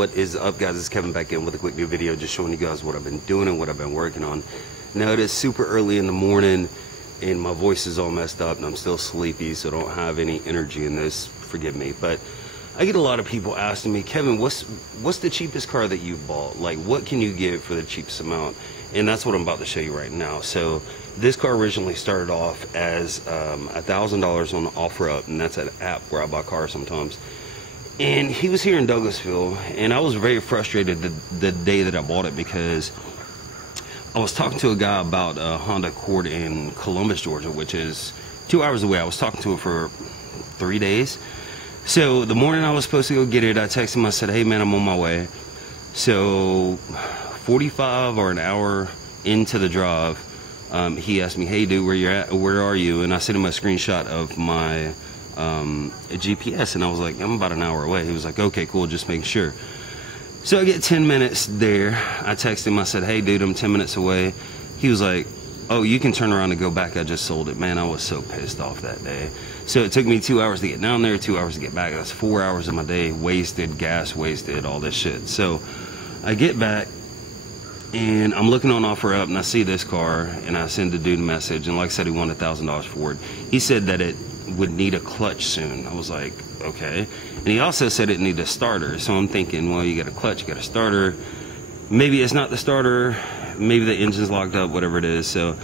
What is up, guys? It's Kevin back in with a quick new video, just showing you guys what I've been doing and what I've been working on. Now, it is super early in the morning and my voice is all messed up and I'm still sleepy, so I don't have any energy in this. Forgive me. But I get a lot of people asking me, Kevin, what's the cheapest car that you've bought? Like, what can you get for the cheapest amount? And that's what I'm about to show you right now. So this car originally started off as $1,000 on OfferUp, and that's an app where I buy cars sometimes. And he was here in Douglasville, and I was very frustrated the day that I bought it, because I was talking to a guy about a Honda Accord in Columbus, Georgia, which is 2 hours away. I was talking to him for 3 days. So the morning I was supposed to go get it, I texted him. I said, hey man, I'm on my way. So 45 or an hour into the drive, he asked me, hey dude, where you at? Where are you? And I sent him a screenshot of my GPS, and I was like, I'm about an hour away. He was like, okay, cool, just making sure. So I get 10 minutes there. I texted him. I said, hey dude, I'm 10 minutes away. He was like, oh, you can turn around and go back, I just sold it. Man, I was so pissed off that day. So it took me 2 hours to get down there, 2 hours to get back. That's 4 hours of my day wasted, gas wasted, all this shit. So I get back and I'm looking on OfferUp, and I see this car, and I send the dude a message, and like I said, he wanted $1,000 for it. He said that it would need a clutch soon. I was like, okay. And he also said it needed a starter. So I'm thinking, well, you got a clutch, you got a starter. Maybe it's not the starter, maybe the engine's locked up, whatever it is. So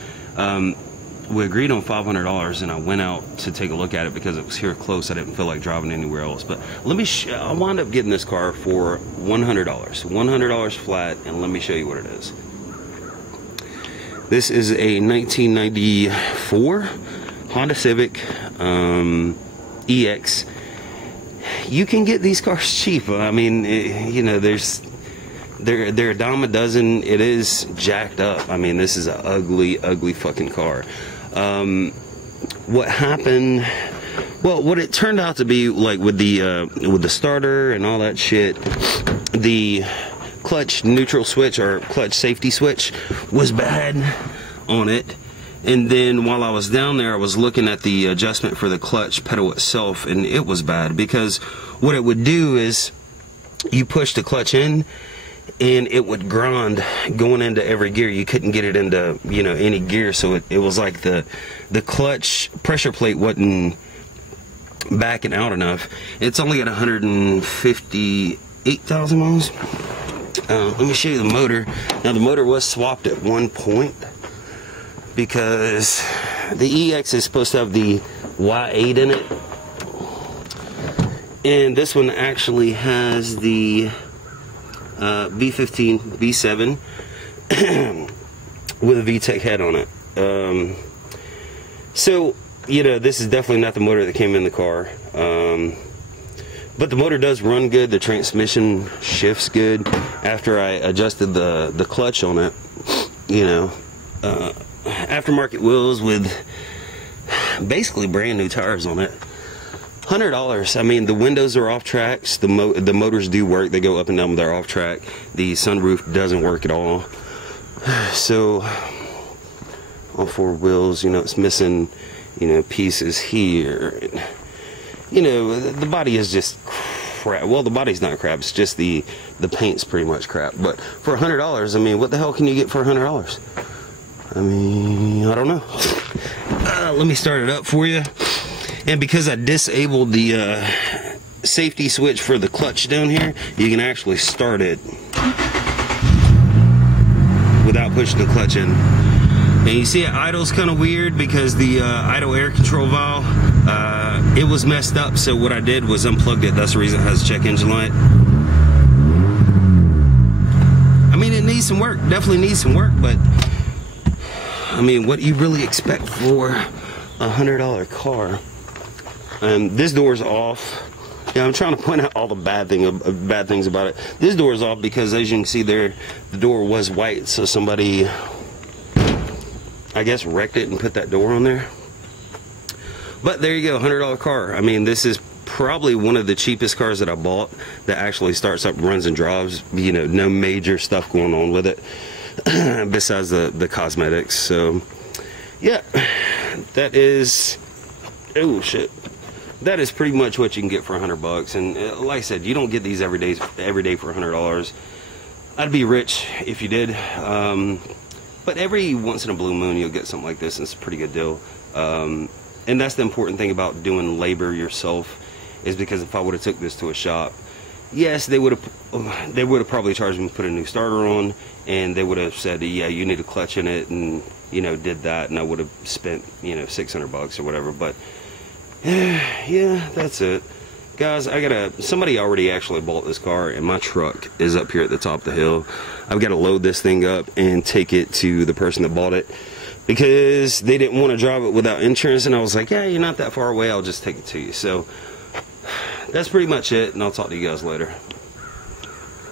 we agreed on $500, and I went out to take a look at it because it was here close. I didn't feel like driving anywhere else. But let me I wound up getting this car for $100 flat, and let me show you what it is. This is a 1994 Honda Civic EX. You can get these cars cheap. I mean, you know, they're a dime a dozen. It is jacked up. I mean, this is an ugly fucking car. What happened? Well, what it turned out to be, like with the starter and all that shit, the clutch neutral switch or clutch safety switch was bad on it. And then while I was down there, I was looking at the adjustment for the clutch pedal itself, and it was bad, because what it would do is you push the clutch in and it would grind going into every gear. You couldn't get it into, you know, any gear. So it was like the clutch pressure plate wasn't backing out enough. It's only at 158,000 miles. Let me show you the motor. Now, the motor was swapped at one point, because the EX is supposed to have the Y8 in it, and this one actually has the V15 V7 with a VTEC head on it. So, you know, this is definitely not the motor that came in the car, but the motor does run good. The transmission shifts good. After I adjusted the clutch on it, you know, aftermarket wheels with basically brand new tires on it. $100. I mean, the windows are off tracks. The motors do work. They go up and down, but they're off track. The sunroof doesn't work at all. So all four wheels, you know, it's missing, you know, pieces here. You know, the body is just crap. Well, the body's not crap. It's just the paint's pretty much crap. But for $100, I mean, what the hell can you get for $100? I mean, I don't know. Let me start it up for you. And because I disabled the safety switch for the clutch down here, you can actually start it without pushing the clutch in. And you see it idles kind of weird because the idle air control valve, it was messed up. So what I did was unplugged it. That's the reason it has a check engine light. I mean, it needs some work. Definitely needs some work, but I mean, what do you really expect for a $100 car? This door's off. Yeah, I'm trying to point out all the bad things about it. This door is off because, as you can see there, the door was white, so somebody, I guess, wrecked it and put that door on there. But there you go, $100 car. I mean, this is probably one of the cheapest cars that I bought that actually starts up, runs, and drives. You know, no major stuff going on with it besides the cosmetics. So yeah, that is, oh shit, that is pretty much what you can get for $100. And like I said, you don't get these every day for $100. I'd be rich if you did. But every once in a blue moon, you'll get something like this, and it's a pretty good deal. And that's the important thing about doing labor yourself, is because if I would have took this to a shop, yes, they would have probably charged me to put a new starter on, and they would have said, yeah, you need a clutch in it, and did that, and I would have spent $600 or whatever. But yeah, that's it, guys. Somebody already actually bought this car, and my truck is up here at the top of the hill. I've got to load this thing up and take it to the person that bought it, because they didn't want to drive it without insurance, and I was like, yeah, you're not that far away, I'll just take it to you. So that's pretty much it, and I'll talk to you guys later.